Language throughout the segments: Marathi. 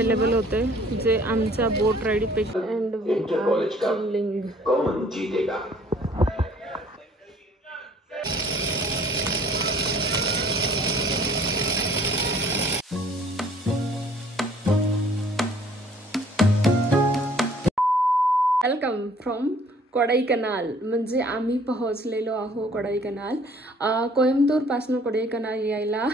अवेलेबल होते जे आमच्या बोट राईडपेक्षा. And we are chilling. कौन जीतेगा? Welcome from Kodaikanal. म्हणजे आम्ही पोहोचलेलो आहो कोडाईकनाल. कोइंबतूरपासून कोडाईकनाल यायला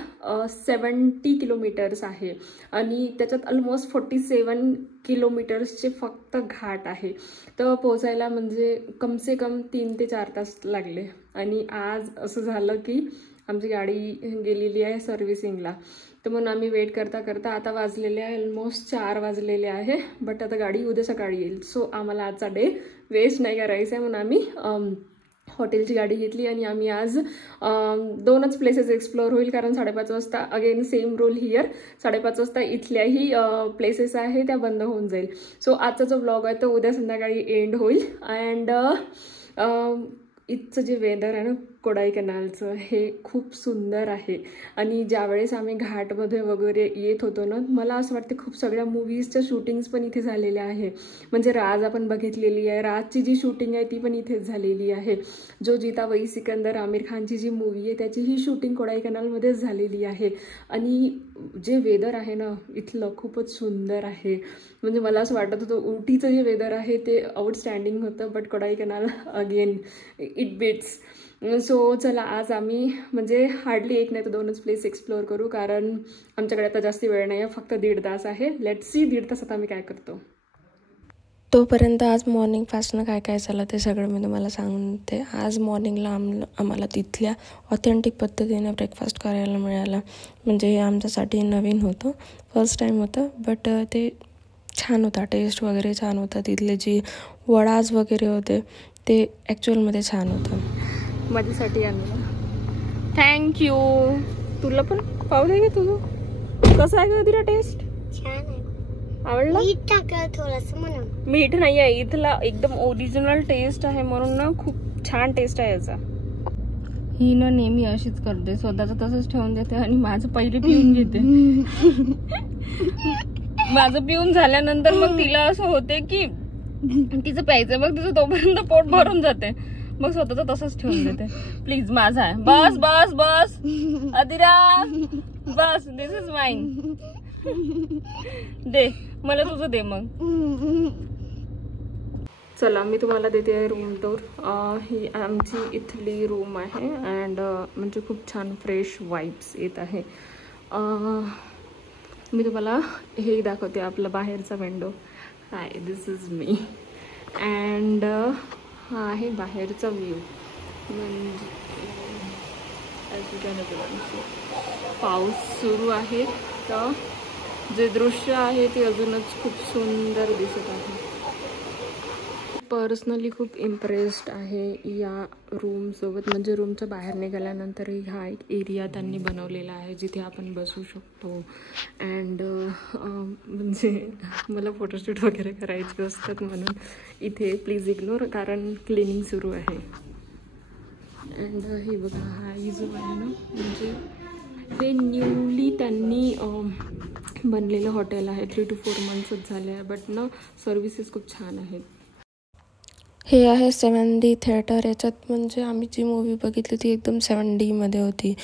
70 किलोमीटर्स आहे आणि त्याच्यात ऑलमोस्ट 47 किलोमीटर्सचे फक्त घाट आहे. तर पोहोचायला म्हणजे कमसे कम 3 ते 4 तास लागले. आणि आज असं झालं की आमची गाडी गेलेली आहे सर्व्हिसिंगला. तर म्हणून आम्ही वेट करता करता आता वाजलेले आहे ऑलमोस्ट 4 वाजलेले आहे. बट आता गाडी उद्या सकाळी येईल. सो आम्हाला आजचा डे वेस्ट नाही करायचा आहे म्हणून आम्ही हॉटेलची गाडी घेतली आणि आम्ही आज 2च प्लेसेस एक्सप्लोअर होईल. कारण 5:30 वाजता अगेन सेम रूल हिअर, 5:30 वाजता इथल्याही प्लेसेस आहे त्या बंद होऊन जाईल. सो आजचा जो ब्लॉग आहे तो उद्या संध्याकाळी एंड होईल. अँड इथचं जे वेदर आहे ना कोडाईकनालचं हे खूप सुंदर आहे. आणि ज्यावेळेस आम्ही घाटमध्ये वगैरे येत होतो ना, मला असं वाटतं खूप सगळ्या मूवीजच्या शूटिंग्स पण इथे झालेल्या आहे. म्हणजे राज आपण बघितलेली आहे, राजची जी शूटिंग आहे ती पण इथेच झालेली आहे. जो जीता वही सिकंदर आमिर खानची जी मूवी आहे त्याची ही शूटिंग कोडाईकनालमध्येच झालेली आहे. आणि जे वेदर आहे ना इथलं खूपच सुंदर आहे. म्हणजे मला असं वाटत होतं उटीचं जे वेदर आहे ते आउटस्टँडिंग होतं, but Kodaikanal again it beats. So चला आज आम्ही म्हणजे हार्डली 1 नाही तर 2च प्लेस एक्सप्लोअर करू. कारण आमच्याकडे आता जास्त वेळ नाही आहे, फक्त 1.5 तास आहे. लेट्स सी 1.5 तासात आम्ही काय करतो. तोपर्यंत आज मॉर्निंगपासनं काय काय झालं ते सगळं मी तुम्हाला सांगते. आज मॉर्निंगला आम्हाला तिथल्या ऑथेंटिक पद्धतीने ब्रेकफास्ट करायला मिळाला. म्हणजे हे आमच्यासाठी नवीन होतं, फर्स्ट टाईम होतं. बट ते छान होता, टेस्ट वगैरे छान होता. तिथले जी वडाज वगैरे होते ते ॲक्च्युअलमध्ये छान होतं. माझ्यासाठी आणलं, थँक्यू. तुला पण पाहू दे. तुझं कसं आहे का तिला टेस्ट? छान आहे. आवडलं? मीठ टाकलं थोडंसं म्हणून. मीठ नाही आहे इथला, एकदम ओरिजिनल टेस्ट आहे म्हणून ना खूप छान टेस्ट आहे याचा. ही ना नेहमी अशीच करते, स्वतःच तसंच ठेवून देते आणि माझं पहिले पिऊन घेते. माझं पिऊन झाल्यानंतर मग तिला असं होते की तिचं प्यायचं, मग तिचं तोपर्यंत पोट भरून जाते, मग स्वतःच तसंच ठेवून देते. प्लीज माझा आहे, बस बस बस अदिरा बस, दिस इज माइन. दे मला तुझं दे मग. चला मी तुम्हाला देते आहे रूम टूर. ही आमची इथली रूम आहे. अँड म्हणजे खूप छान फ्रेश वाइब्स येत आहे. मी तुम्हाला हे दाखवते आपला बाहेरचा window. High, this is me. And हा आहे बाहेरचा व्ह्यू. म्हणजे पाऊस सुरू आहे तर जे दृश्य आहे ते अजूनच खूप सुंदर दिसत आहे. पर्सनली खूप इम्प्रेस्ड आहे या रूमसोबत. म्हणजे रूमच्या बाहेर निघाल्यानंतरही हा एक एरिया त्यांनी बनवलेला आहे जिथे आपण बसू शकतो. अँड म्हणजे मला फोटोशूट वगैरे करायचे असतात म्हणून इथे प्लीज इग्नोर, कारण क्लिनिंग सुरू आहे. अँड हे बघा, हा जो आहे ना म्हणजे हे न्यूली त्यांनी बनलेलं हॉटेल आहे. 3 to 4 मंथ्सच झाले आहे, बट ना सर्व्हिसेस खूप छान आहेत. हे आहे 7D थिएटर. याच्यात म्हणजे आम्ही जी मूवी बघितली ती एकदम 7D मध्ये होती.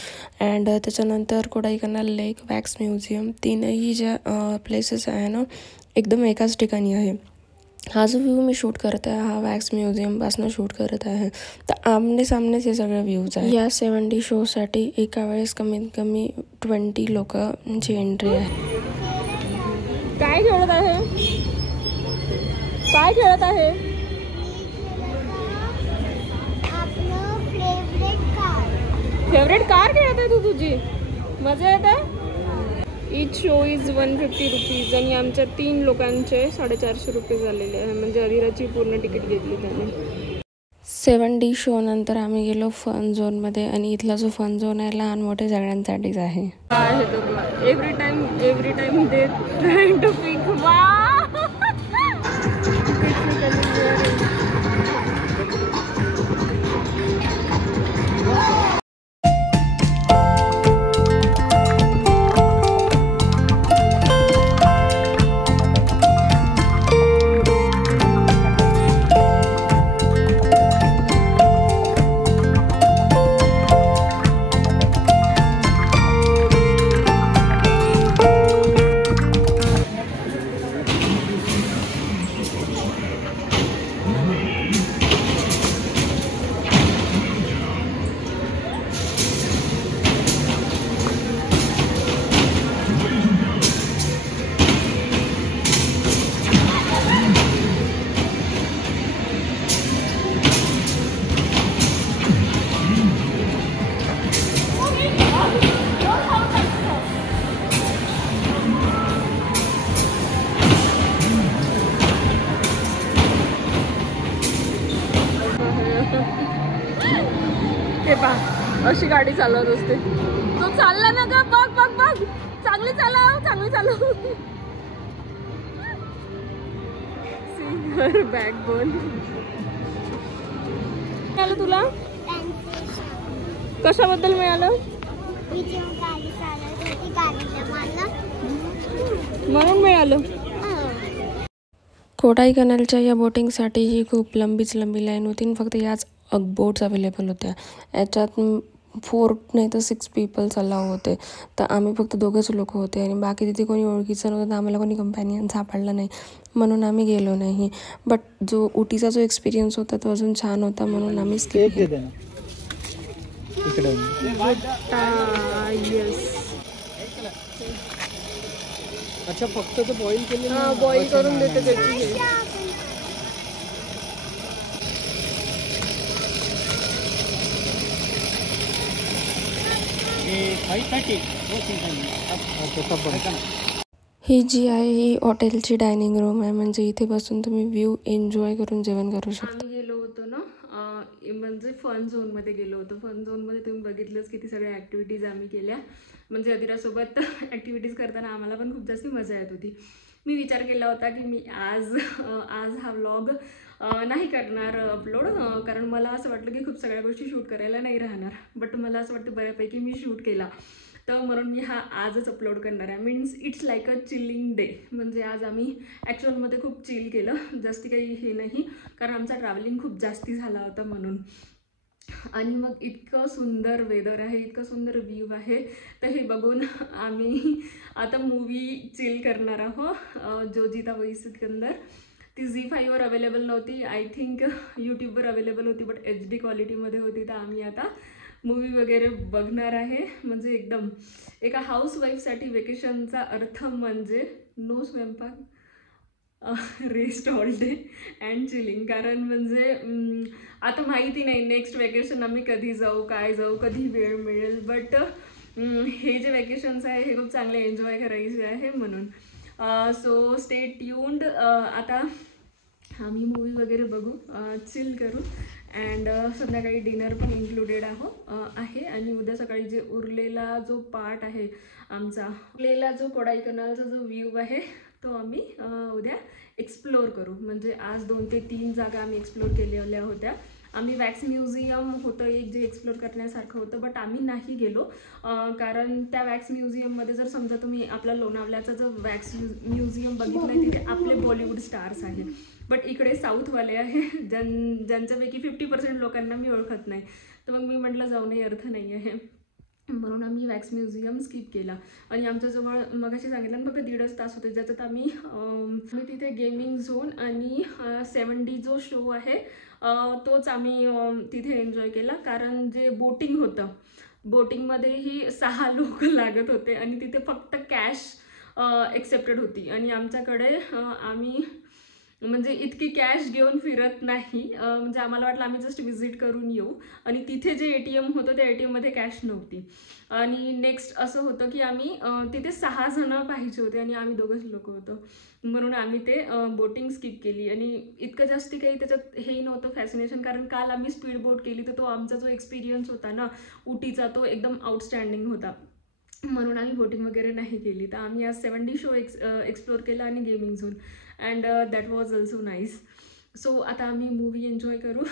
अँड त्याच्यानंतर कोडाईकनाल लेक, वॅक्स म्युझियम, तीनही ज्या प्लेसेस आहे ना एकदम एकाच ठिकाणी आहे. हा जो व्ह्यू मी शूट करत आहे हा वॅक्स म्युझियमपासून शूट करत आहे. तर आमने सामनेच हे सगळे व्ह्यूज आहे. या 7D शोसाठी एका वेळेस कमीत कमी 20 लोकांची एंट्री आहे. काय खेळत आहे? काय खेळत आहे? फेवरेट कार खेळत आहे तू तुझी? मजा येत आहे? इच शो इज 150 रुपीज आणि आमच्या 3 लोकांचे 450 रुपये झालेले आहे. म्हणजे अदिराची पूर्ण तिकीट घेतली त्याने. 7D शो नंतर आम्ही गेलो फन झोनमध्ये. आणि इथला जो फन झोन आहे लहान मोठे सगळ्यांसाठीच आहे. Every time they trying to pick. वाह अशी गाडी चालवत असते. तो चालला ना ग, बघ बघ बघ, चांगली चालव, चांगली चालव. Singer backbone. मिळालं तुला? कशाबद्दल मिळालं? म्हणून मिळालं. कोडाईकनालच्या या बोटिंगसाठी ही खूप लंबी लाईन होती आणि फक्त याच बोट्स अवेलेबल होत्या. याच्यात 4 नाही तर 6 पीपल्स अलाव होते. तर आम्ही फक्त 2घंच लोक होते आणि बाकी तिथे कोणी ओळखीचं नव्हतं, तर आम्हाला कोणी कंपॅनियन सापडलं नाही म्हणून आम्ही गेलो नाही. बट जो उटीचा जो एक्सपिरियन्स होता तो अजून छान होता म्हणून आम्ही स्किप केलं. अच्छा, फक्त तो बॉईल केलेलं. बॉईल करून देते त्याची. ही जी आहे ही हॉटेलची डायनिंग रूम आहे. म्हणजे इथे बसून तुम्ही व्ह्यू एन्जॉय करून जेवण करू शकता. आम्ही गेलो होतो ना म्हणजे फन झोनमध्ये गेलो होतो. फन झोनमध्ये तुम्ही बघितलंच किती सगळ्या ॲक्टिव्हिटीज आम्ही केल्या. म्हणजे अदिरासोबत ॲक्टिव्हिटीज करताना आम्हाला पण खूप जास्त मजा येत होती. मी विचार केला होता की मी आज हा व्लॉग नाही करणार अपलोड, कारण मला असं वाटलं की खूप सगळ्या गोष्टी शूट करायला नाही राहणार. बट मला असं वाटतं बऱ्यापैकी मी शूट केला, तर म्हणून मी हा आजच अपलोड करणार आहे. Means it's like a chilling day. म्हणजे आज आम्ही ॲक्च्युअलमध्ये खूप चिल केलं, जास्ती काही हे नाही, कारण आमचा ट्रॅव्हलिंग खूप जास्ती झाला होता म्हणून. आणि मग इतकं सुंदर वेदर आहे, इतकं सुंदर व्ह्यू आहे. तर हे बघून आम्ही आता मूवी चिल करणार आहोत. जो जीता वही सिकंदर. ती ZEE5वर अवेलेबल नव्हती, आय थिंक यूट्यूबवर अवेलेबल होती, बट HD क्वालिटीमध्ये होती. तर आम्ही आता मूवी वगैरे बघणार आहे. म्हणजे एकदम एका हाऊसवाईफसाठी वेकेशनचा अर्थ म्हणजे नो स्वयंपाक, rest all day and chilling. कारण म्हणजे आता माहिती नाही नेक्स्ट वेकेशन आम्ही कधी जाऊ, काय जाऊ, कधी वेळ मिळेल. बट हे जे वेकेशन्स आहे हे खूप चांगले एन्जॉय करायचे आहे म्हणून. So stay tuned. आता आम्ही मूवी वगैरे बघू, चिल करू अँड संध्याकाळी डिनर पण इन्क्लुडेड आहे. आणि उद्या सकाळी जे उरलेला जो पार्ट आहे आमचा, उरलेला जो कोडाईकनालचा जो व्ह्यू आहे तो आम्ही उद्या एक्सप्लोर करू. म्हणजे आज 2 ते 3 जागा आम्ही एक्सप्लोर केलेल्या होत्या. आम्ही वॅक्स म्युझियम होतं एक जे एक्सप्लोर करण्यासारखं होतं, बट आम्ही नाही गेलो. कारण त्या वॅक्स म्युझियममध्ये जर समजा तुम्ही आपला लोणावल्याचा जो वॅक्स म्युझियम बघितलं आहे तिथे आपले बॉलिवूड स्टार्स आहेत, बट इकडे साऊथवाले आहे ज्यांच्यापैकी 50% लोकांना मी ओळखत नाही. तर मग मी म्हटलं जाऊनही अर्थ नाही आहे, म्हणून आम्ही वॅक्स म्युझियम स्किप केला. आणि आमच्याजवळ मगाशी सांगितलं ना फक्त 1.5 तास होते, ज्याच्यात आम्ही तिथे गेमिंग झोन आणि 7D जो शो आहे तोच आम्ही तिथे एन्जॉय केला. कारण जे बोटिंग होतं, बोटिंगमध्येही 6 लोक लागत होते आणि तिथे फक्त कॅश एक्सेप्टेड होती. आणि आमच्याकडे आम्ही म्हणजे इतकी कॅश घेऊन फिरत नाही. म्हणजे आम्हाला वाटलं आम्ही जस्ट व्हिजिट करून येऊ. आणि तिथे जे ATM होतं त्या ATMमध्ये कॅश नव्हती. आणि नेक्स्ट असं होतं की आम्ही तिथे 6 जण पाहिजे होते आणि आम्ही 2घंच लोक होतो, म्हणून आम्ही ते बोटिंग स्किप केली. आणि इतकं जास्ती काही त्याच्यात हेही नव्हतं फॅसिनेशन, कारण काल आम्ही स्पीड बोट केली तर तो आमचा जो एक्सपिरियन्स होता ना उटीचा तो एकदम आउटस्टँडिंग होता, म्हणून आम्ही बोटिंग वगैरे नाही केली. तर आम्ही आज 7D शो एक्सप्लोर केला आणि gaming zone and that was also nice. So आता आम्ही मूवी एन्जॉय करू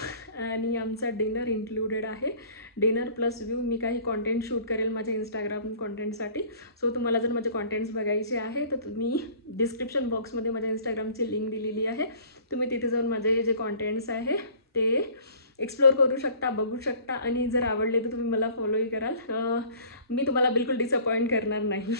आणि आमचा डिनर इन्क्लुडेड आहे. Dinner plus view. मी काही कॉन्टेंट शूट करेल माझ्या इंस्टाग्राम कॉन्टेंटसाठी. सो तुम्हाला जर माझे कॉन्टेंट्स बघायचे आहे तर तुम्ही डिस्क्रिप्शन बॉक्समध्ये माझ्या इंस्टाग्रामची लिंक दिलेली आहे. तुम्ही तिथे जाऊन माझे जे कॉन्टेंट्स आहे ते एक्सप्लोर करू शकता, बघू शकता. आणि जर आवडले तर तुम्ही मला फॉलोही कराल. मी तुम्हाला बिलकुल डिसअपॉइंट करणार नाही.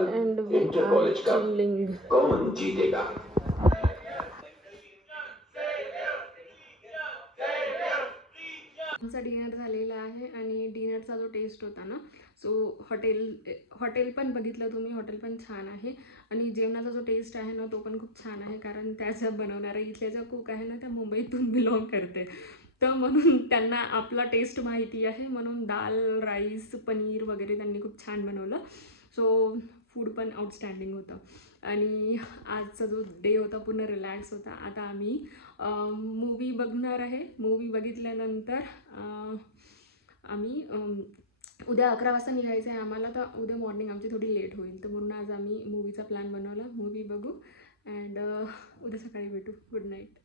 And we are chilling. कौन जीतेगा? आमचा डिनर झालेला आहे आणि डिनरचा जो टेस्ट होता ना, सो हॉटेल पण बघितलं तुम्ही, हॉटेल पण छान आहे. आणि जेवणाचा जो टेस्ट आहे ना तो पण खूप छान आहे, कारण त्याचा बनवणारा इथल्या ज्या कुक आहे ना त्या मुंबईतून बिलॉंग करते, तर म्हणून त्यांना आपला टेस्ट माहिती आहे. म्हणून दाल, राईस, पनीर वगैरे त्यांनी खूप छान बनवलं. सो फूड पण आउटस्टँडिंग होतं. आणि आजचा जो डे होता पूर्ण रिलॅक्स होता. आता आम्ही मूवी बघणार आहे. मूवी बघितल्यानंतर आम्ही उद्या 11 वाजता निघायचं आहे आम्हाला. तर उद्या मॉर्निंग आमची थोडी लेट होईल, तर म्हणून आज आम्ही मूवीचा प्लॅन बनवला. मूवी बघू अँड उद्या सकाळी भेटू. Good night.